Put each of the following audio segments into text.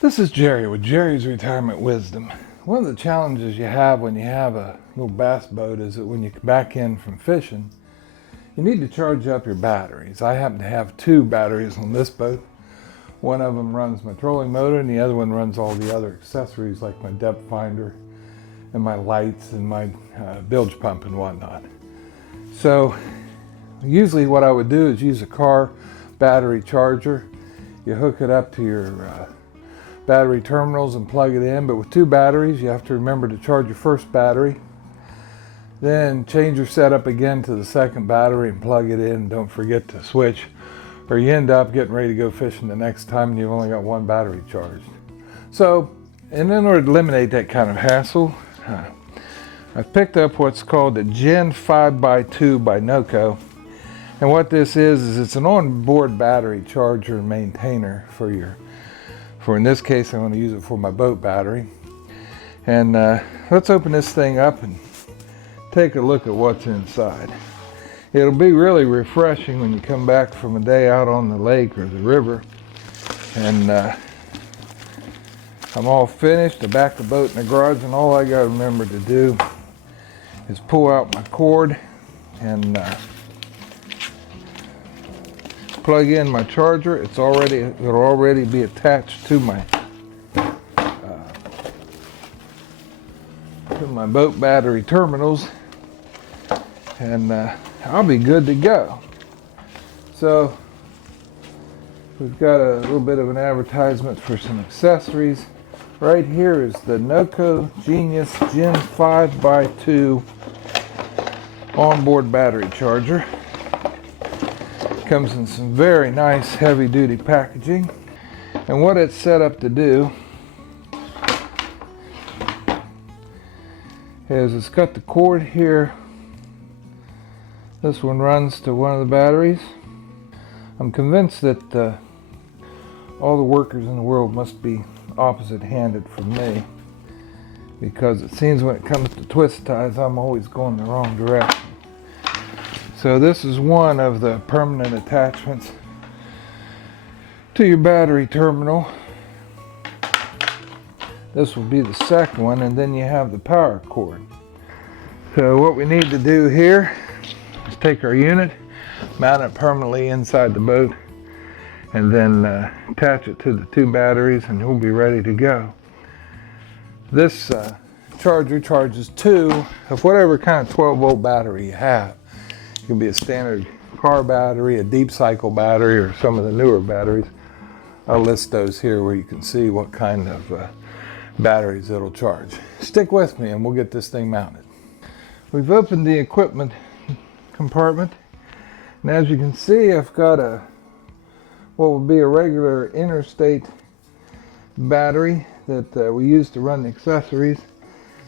This is Jerry with Jerry's Retirement Wisdom. One of the challenges you have when you have a little bass boat is that when you come back in from fishing, you need to charge up your batteries. I happen to have two batteries on this boat. One of them runs my trolling motor and the other one runs all the other accessories like my depth finder and my lights and my bilge pump and whatnot. So usually what I would do is use a car battery charger. You hook it up to your battery terminals and plug it in, but with two batteries you have to remember to charge your first battery, then change your setup again to the second battery and plug it in. Don't forget to switch, or you end up getting ready to go fishing the next time and you've only got one battery charged. So, and in order to eliminate that kind of hassle, I've picked up what's called the Gen 5x2 by NOCO. And what this is it's an onboard battery charger maintainer for in this case I'm going to use it for my boat battery. And let's open this thing up and take a look at what's inside. It'll be really refreshing when you come back from a day out on the lake or the river. And I'm all finished. I back the boat in the garage, and all I got to remember to do is pull out my cord and plug in my charger. It'll already be attached to my boat battery terminals, and I'll be good to go. So we've got a little bit of an advertisement for some accessories. Right here is the NOCO Genius Gen 5x2 onboard battery charger. Comes in some very nice heavy duty packaging, and what it's set up to do is it's got the cord here. This one runs to one of the batteries. I'm convinced that all the workers in the world must be opposite handed from me, because it seems when it comes to twist ties I'm always going the wrong direction. So this is one of the permanent attachments to your battery terminal. This will be the second one, and then you have the power cord. So what we need to do here is take our unit, mount it permanently inside the boat, and then attach it to the two batteries, and we'll be ready to go. This charger charges two of whatever kind of 12-volt battery you have. It can be a standard car battery, a deep cycle battery, or some of the newer batteries. I'll list those here where you can see what kind of batteries it'll charge. Stick with me and we'll get this thing mounted. We've opened the equipment compartment, and as you can see I've got what would be a regular interstate battery that we use to run the accessories,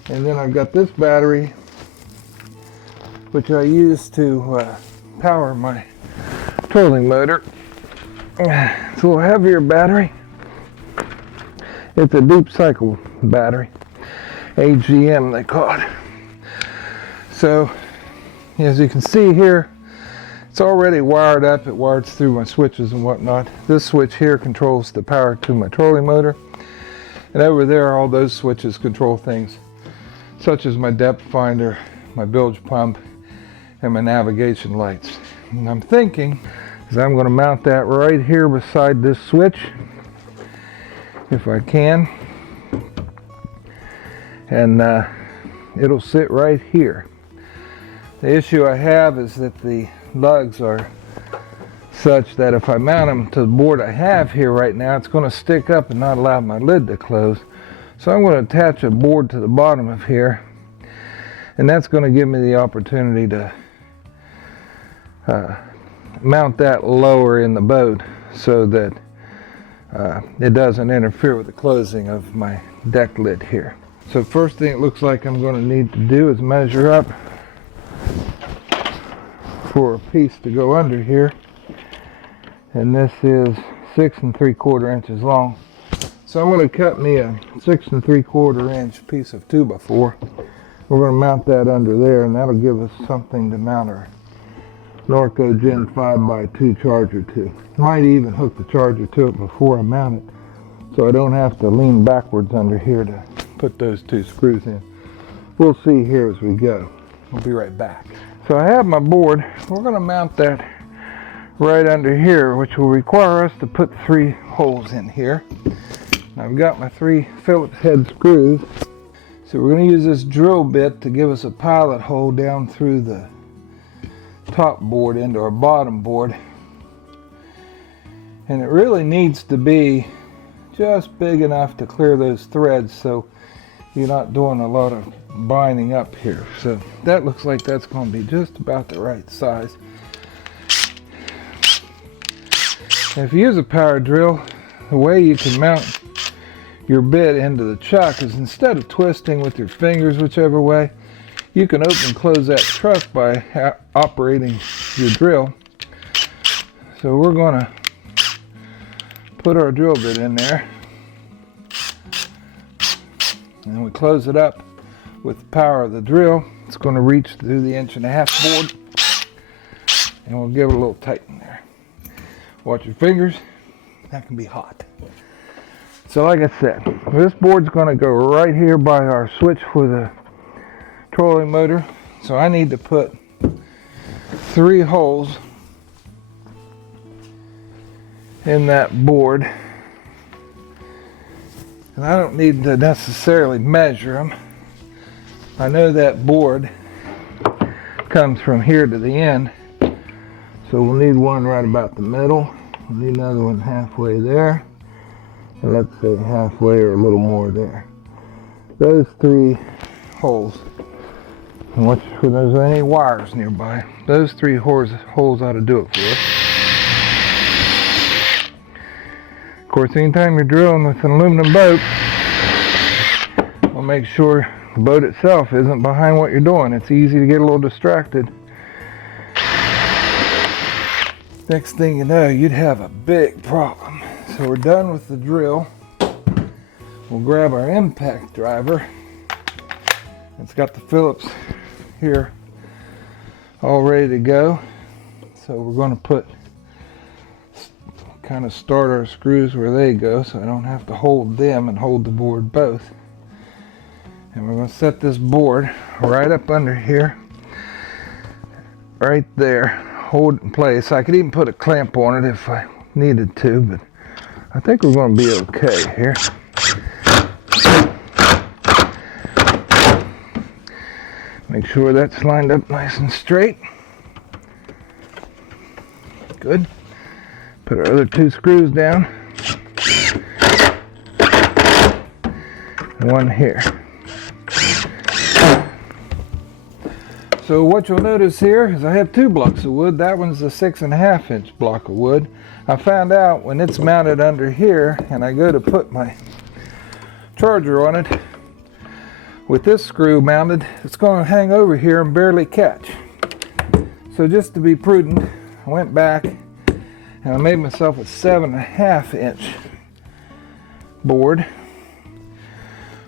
and then I've got this battery which I use to power my trolling motor. It's a little heavier battery. It's a deep cycle battery, AGM they call it. So as you can see here, it's already wired up. It wires through my switches and whatnot. This switch here controls the power to my trolling motor, and over there all those switches control things such as my depth finder, my bilge pump, and my navigation lights. And I'm thinking is I'm going to mount that right here beside this switch if I can, and it'll sit right here. The issue I have is that the lugs are such that if I mount them to the board I have here right now, it's going to stick up and not allow my lid to close. So I'm going to attach a board to the bottom of here, and that's going to give me the opportunity to mount that lower in the boat so that it doesn't interfere with the closing of my deck lid here. So first thing it looks like I'm going to need to do is measure up for a piece to go under here, and this is 6 3/4 inches long. So I'm going to cut me a 6 3/4 inch piece of 2x4. We're going to mount that under there, and that'll give us something to mount our NOCO Gen 5x2 charger to. Might even hook the charger to it before I mount it, so I don't have to lean backwards under here to put those 2 screws in. We'll see here as we go. We'll be right back. So I have my board. We're going to mount that right under here, which will require us to put 3 holes in here. I've got my 3 Phillips head screws. So we're going to use this drill bit to give us a pilot hole down through the top board into our bottom board. And it really needs to be just big enough to clear those threads so you're not doing a lot of binding up here. So that looks like that's going to be just about the right size. And if you use a power drill, the way you can mount your bit into the chuck is, instead of twisting with your fingers whichever way, you can open and close that truck by operating your drill. So we're going to put our drill bit in there, and then we close it up with the power of the drill. It's going to reach through the 1.5 board, and we'll give it a little tighten there. Watch your fingers, that can be hot. So like I said, this board's going to go right here by our switch for the trolling motor. So I need to put 3 holes in that board. And I don't need to necessarily measure them. I know that board comes from here to the end. So we'll need one right about the middle. We'll need another one halfway there. And let's say halfway or a little more there. Those 3 holes. And watch for there's any wires nearby. Those 3 holes ought to do it for us. Of course, anytime you're drilling with an aluminum boat, we'll make sure the boat itself isn't behind what you're doing. It's easy to get a little distracted. Next thing you know, you'd have a big problem. So we're done with the drill. We'll grab our impact driver. It's got the Phillips here all ready to go. So we're going to kind of start our screws where they go, so I don't have to hold them and hold the board both. And we're going to set this board right up under here, right there, hold it in place. I could even put a clamp on it if I needed to, but I think we're going to be okay here. Make sure that's lined up nice and straight. Good. Put our other 2 screws down. And one here. So what you'll notice here is I have 2 blocks of wood. That one's a 6.5 inch block of wood. I found out when it's mounted under here and I go to put my charger on it, with this screw mounted, it's going to hang over here and barely catch. So just to be prudent, I went back and I made myself a 7.5 inch board,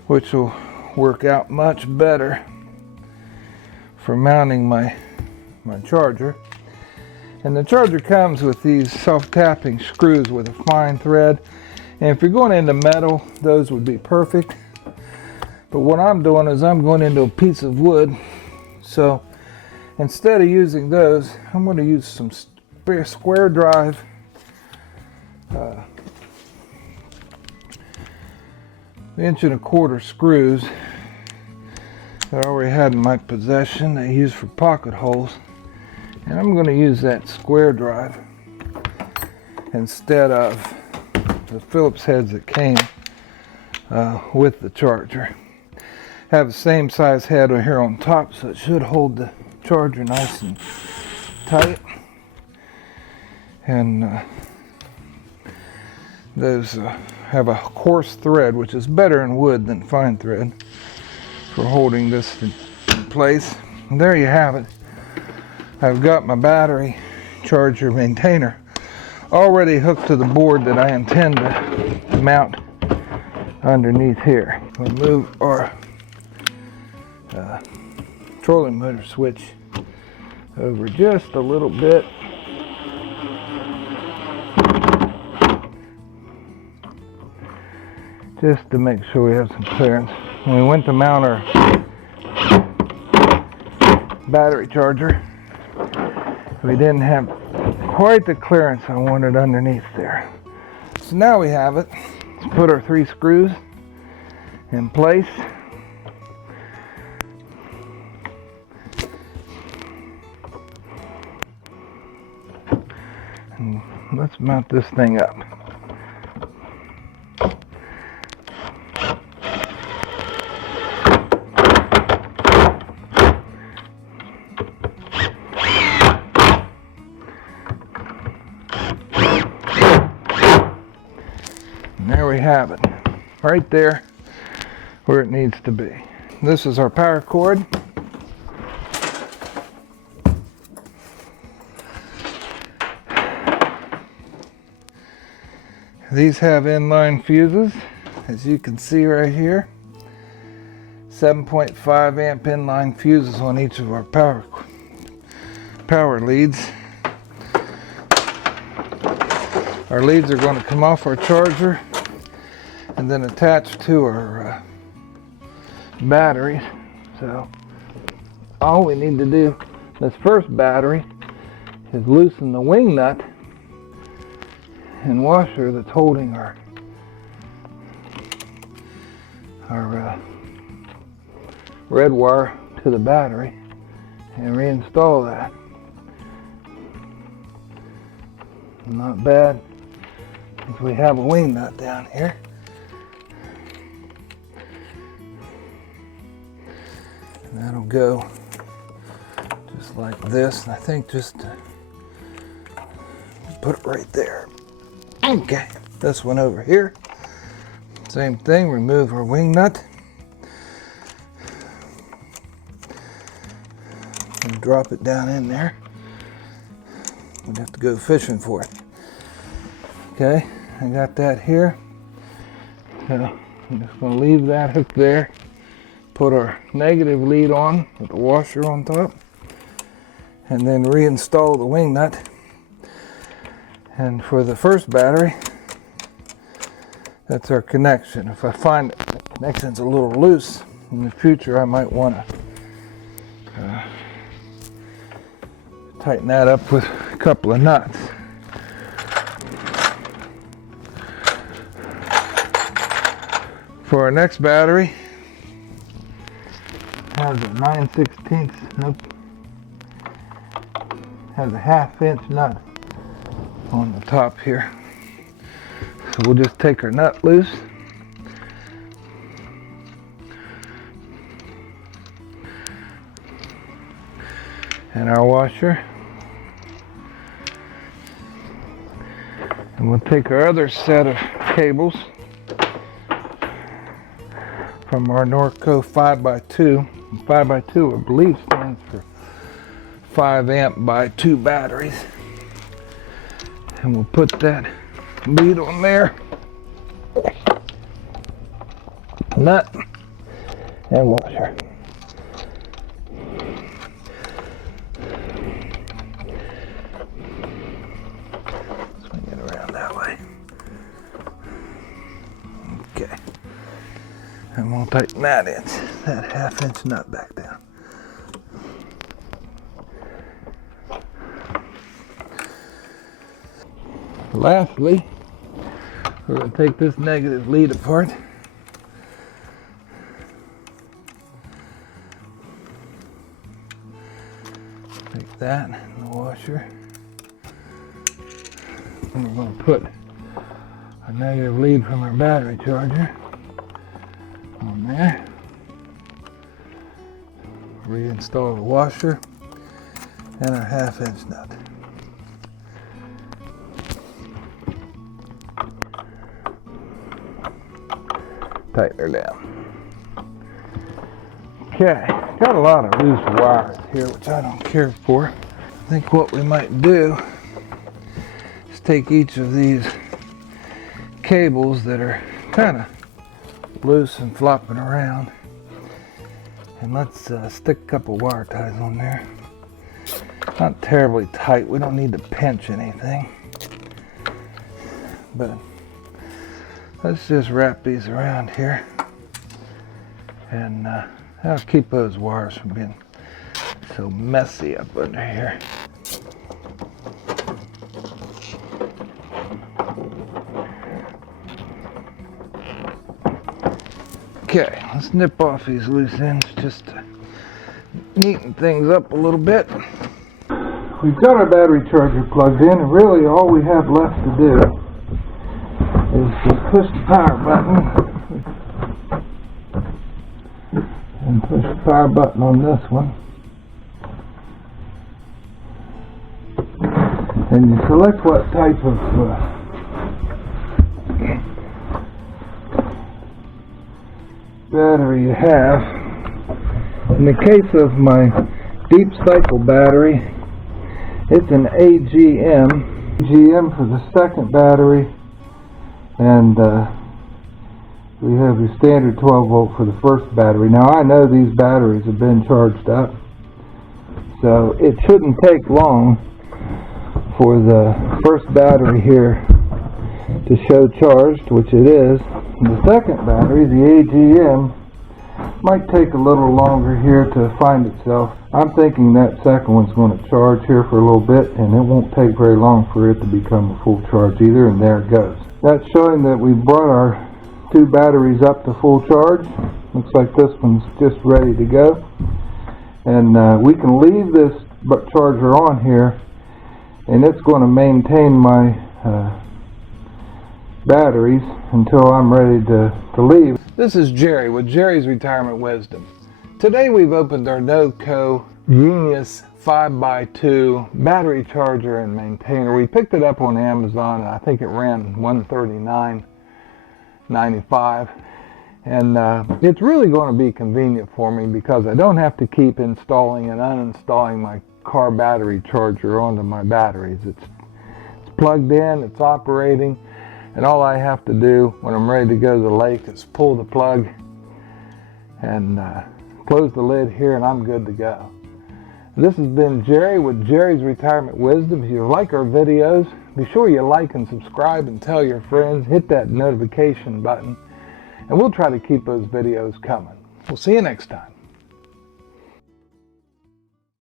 which will work out much better for mounting my charger. And the charger comes with these self-tapping screws with a fine thread. And if you're going into metal, those would be perfect. But what I'm doing is I'm going into a piece of wood. So instead of using those, I'm going to use some square drive inch and a quarter screws that I already had in my possession that I use for pocket holes. And I'm going to use that square drive instead of the Phillips heads that came with the charger. Have the same size head over here on top, so it should hold the charger nice and tight. And those have a coarse thread, which is better in wood than fine thread for holding this in place. And there you have it. I've got my battery charger maintainer already hooked to the board that I intend to mount underneath here. We'll move our trolling motor switch over just a little bit. just to make sure we have some clearance. When we went to mount our battery charger, we didn't have quite the clearance I wanted underneath there. So now we have it. Let's put our 3 screws in place. And let's mount this thing up. And there we have it, right there where it needs to be. This is our power cord. These have inline fuses, as you can see right here. 7.5 amp inline fuses on each of our power leads. Our leads are going to come off our charger and then attach to our batteries. So all we need to do, this first battery, is loosen the wing nut and washer that's holding our red wire to the battery, and reinstall that. Not bad, because we have a wing nut down here. And that'll go just like this. And I think just put it right there. Okay, this one over here. Same thing, remove our wing nut. And drop it down in there. We'd have to go fishing for it. Okay, I got that here. So I'm just going to leave that hook there. Put our negative lead on with the washer on top. And then reinstall the wing nut. And for the first battery, that's our connection. If I find the connection's a little loose in the future, I might want to tighten that up with a couple of nuts. For our next battery, has a 9/16, nope, has a 1/2 inch nut on the top here. So we'll just take our nut loose. And our washer. And we'll take our other set of cables from our NOCO 5x2. 5x2, I believe, stands for 5 amp by 2 batteries. And we'll put that lead on there, nut, and washer. Swing it around that way. Okay. And we'll tighten that in, that 1/2 inch nut back down. Lastly, we're going to take this negative lead apart. Take that in the washer. And we're going to put a negative lead from our battery charger on there. Reinstall the washer and our 1/2 inch nut. Tighten her down. Okay, got a lot of loose wires here, which I don't care for. I think what we might do is take each of these cables that are kind of loose and flopping around, and let's stick a couple wire ties on there. Not terribly tight, we don't need to pinch anything, but let's just wrap these around here, and that'll keep those wires from being so messy up under here. Okay, let's nip off these loose ends just to neaten things up a little bit. We've got our battery charger plugged in, and really all we have left to do is just push the power button and push the power button on this one, and you select what type of battery you have. In the case of my Deep Cycle battery, it's an AGM for the second battery, and we have the standard 12 volt for the first battery. Now I know these batteries have been charged up, so it shouldn't take long for the first battery here to show charged, which it is. The second battery, the AGM, might take a little longer here to find itself. I'm thinking that second one's going to charge here for a little bit, and it won't take very long for it to become a full charge either, and there it goes. That's showing that we brought our two batteries up to full charge. Looks like this one's just ready to go. And we can leave this charger on here, and it's going to maintain my batteries until I'm ready to leave. This is Jerry with Jerry's Retirement Wisdom. Today we've opened our NOCO Genius 5x2 battery charger and maintainer. We picked it up on Amazon, and I think it ran $139.95. And it's really going to be convenient for me because I don't have to keep installing and uninstalling my car battery charger onto my batteries. It's plugged in, it's operating, and all I have to do when I'm ready to go to the lake is pull the plug and close the lid here, and I'm good to go. This has been Jerry with Jerry's Retirement Wisdom. If you like our videos, be sure you like and subscribe and tell your friends. Hit that notification button, and we'll try to keep those videos coming. We'll see you next time.